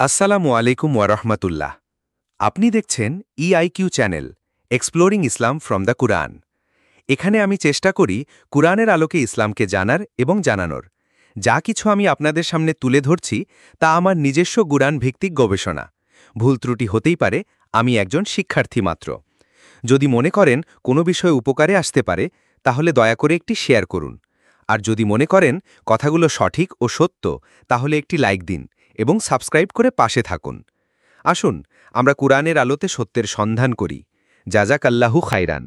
আসসালামু আলাইকুম ওয়ারহমাতুল্লাহ। আপনি দেখছেন EIQ channel, exploring Islam from the Quran. এখানে আমি চেষ্টা করি কুরআনের আলোকে ইসলামকে জানার এবং জানানোর। যা কিছু আমি আপনাদের সামনে তুলে ধরছি তা আমার নিজস্ব কুরআন ভিত্তিক গবেষণা। ভুল ত্রুটি হতেই পারে, আমি একজন শিক্ষার্থী মাত্র। যদি মনে করেন কোনো বিষয় উপকারে আসতে পারে, তাহলে দয়া করে একটি শেয়ার করুন। আর যদি মনে করেন কথাগুলো সঠিক ও সত্য, তাহলে একটি লাইক দিন এবং সাবস্ক্রাইব করে পাশে থাকুন। আসুন আমরা কুরআনের আলোতে সত্যের সন্ধান করি। জাযাকাল্লাহু খাইরান।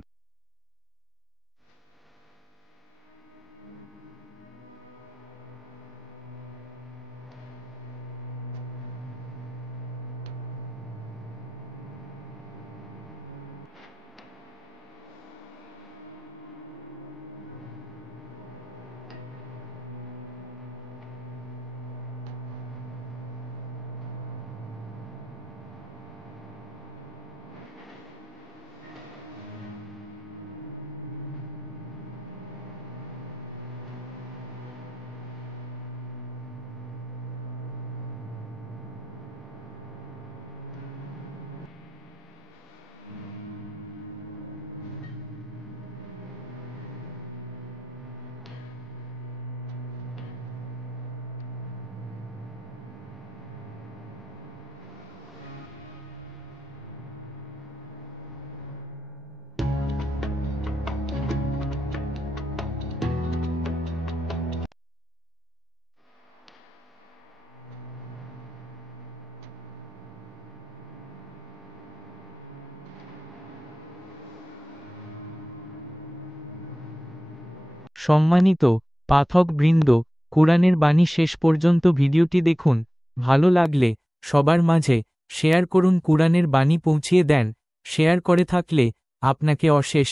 সম্মানিত পাঠকবৃন্দ, কুরআনের বাণী শেষ পর্যন্ত ভিডিওটি দেখুন। ভালো লাগলে সবার মাঝে শেয়ার করুন। কুরআনের বাণী পৌঁছিয়ে দেন। শেয়ার করে থাকলে আপনাকে অশেষ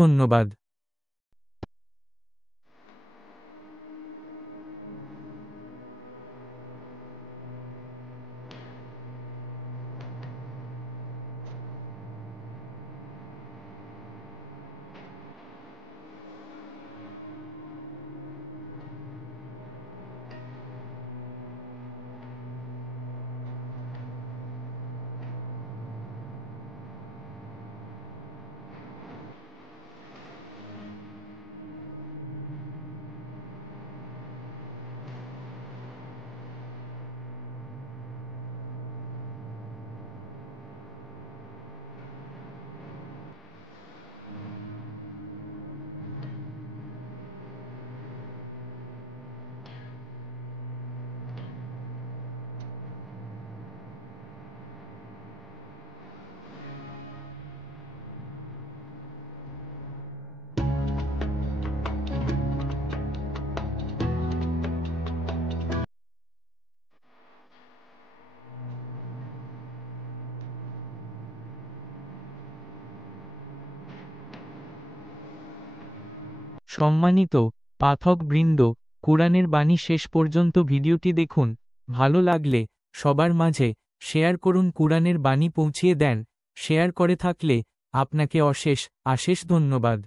ধন্যবাদ। সম্মানিত পাঠকবৃন্দ, কুরআনের বাণী শেষ পর্যন্ত ভিডিওটি দেখুন। ভালো লাগলে সবার মাঝে শেয়ার করুন। কুরআনের বাণী পৌঁছিয়ে দেন। শেয়ার করে থাকলে আপনাকে অশেষ ধন্যবাদ।